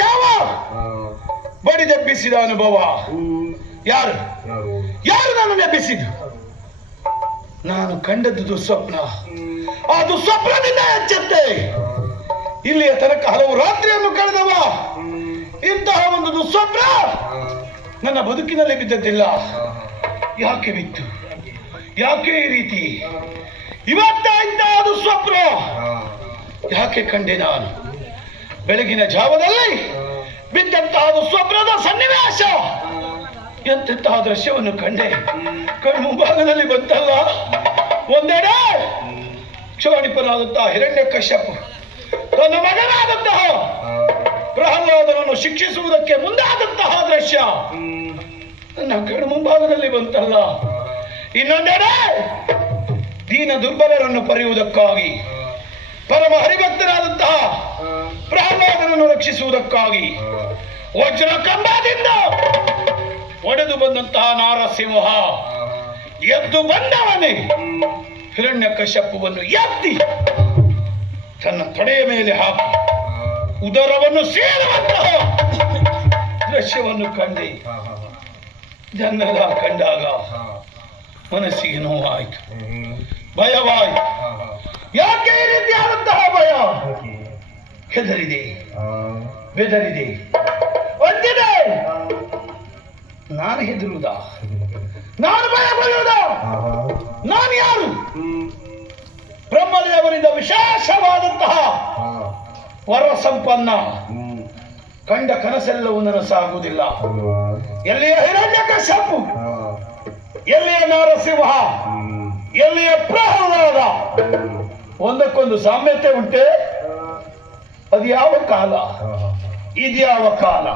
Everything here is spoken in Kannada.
ಜಾವ ಬಡಿದೆಬ್ಬಿಸಿದ ಅನುಭವ. ಯಾರು ಯಾರು ನನ್ನನ್ನು ಎಬ್ಬಿಸಿದ್ದು? ನಾನು ಕಂಡದ್ದು ದುಸ್ವಪ್ನ. ಆ ದುಸ್ವಪ್ನದಿಂದ ಎಚ್ಚೆತ್ತೆ. ಇಲ್ಲಿಯ ತನಕ ಹಲವು ರಾತ್ರಿಯನ್ನು ಕಳೆದವ. ಇಂತಹ ಒಂದು ದುಸ್ವಪ್ನ ನನ್ನ ಬದುಕಿನಲ್ಲಿ ಬಿದ್ದದ್ದಿಲ್ಲ. ಯಾಕೆ ಬಿತ್ತು? ಯಾಕೆ ಈ ರೀತಿ? ಇವತ್ತ ಇಂತಹ ದುಸ್ವಪ್ನ ಯಾಕೆ ಕಂಡೆ ನಾನು? ಬೆಳಗಿನ ಜಾವದಲ್ಲಿ ಬಿದ್ದಂತಹ ದುಸ್ವಪ್ನದ ಸನ್ನಿವೇಶ, ಎಂತೆಂತಹ ದೃಶ್ಯವನ್ನು ಕಂಡೆ. ಕಣ್ಮುಂಭಾಗದಲ್ಲಿ ಬಂತಲ್ಲ, ಒಂದೆಡೆ ಕ್ಷೋಣಿಪನಾದಂತಹ ಹಿರಣ್ಯಕಶ್ಯಪು ತನ್ನ ಮಗನಾದಂತಹ ಪ್ರಹ್ಲಾದನನ್ನು ಶಿಕ್ಷಿಸುವುದಕ್ಕೆ ಮುಂದಾದಂತಹ ದೃಶ್ಯ ನನ್ನ ಕಣ್ಮುಂಭಾಗದಲ್ಲಿ ಬಂತಲ್ಲ. ಇನ್ನೊಂದೆಡೆ ದೀನ ದುರ್ಬಲರನ್ನು ಪಡೆಯುವುದಕ್ಕಾಗಿ ಪರಮ ಹರಿಭಕ್ತನಾದಂತಹ ಪ್ರಹ್ಲಾದನನ್ನು ರಕ್ಷಿಸುವುದಕ್ಕಾಗಿ ವಜ್ರ ಕಂಬದಿಂದ ಒಡೆದು ಬಂದಂತಹ ನಾರಸಿಂಹ ಎದ್ದು ಬಂದವನೇ ಹಿರಣ್ಯಕಶ್ಯಪುವನ್ನು ಎತ್ತಿ ತನ್ನ ತೊಡೆಯ ಮೇಲೆ ಹಾಕಿ ಉದರವನ್ನು ಸೇರುವಂತಹ ದೃಶ್ಯವನ್ನು ಕಂಡೆ. ಇದನ್ನೆಲ್ಲ ಕಂಡಾಗ ಮನಸ್ಸಿಗೆ ನೋವಾಯಿತು, ಭಯವಾಯಿತು. ಯಾಕೆ ಈ ರೀತಿಯಾದಂತಹ ಭಯ? ಹೆದರಿದೆ, ಬೆದರಿದೆ, ಒಂದಿದೆ. ನಾನು ಹೆದರುವುದ? ನಾನು ಭಯಗೊಳ್ಳುವುದ? ನಾನು ಯಾರು? ಬ್ರಹ್ಮದೇವರಿಂದ ವಿಶೇಷವಾದಂತಹ ವರ ಸಂಪನ್ನ. ಕಂಡ ಕನಸೆಲ್ಲವೂ ನನಸಾಗುವುದಿಲ್ಲ. ಎಲ್ಲಿಯ ಹಿರಣ್ಯಕಶ್ಯಪು, ಎಲ್ಲಿಯ ನಾರಸಿಂಹ, ಎಲ್ಲಿಯ ಪ್ರಹ್ಲಾದ, ಒಂದಕ್ಕೊಂದು ಸಾಮ್ಯತೆ ಉಂಟೆ. ಅದು ಯಾವ ಕಾಲ? ಇದ್ಯಾವ ಕಾಲ?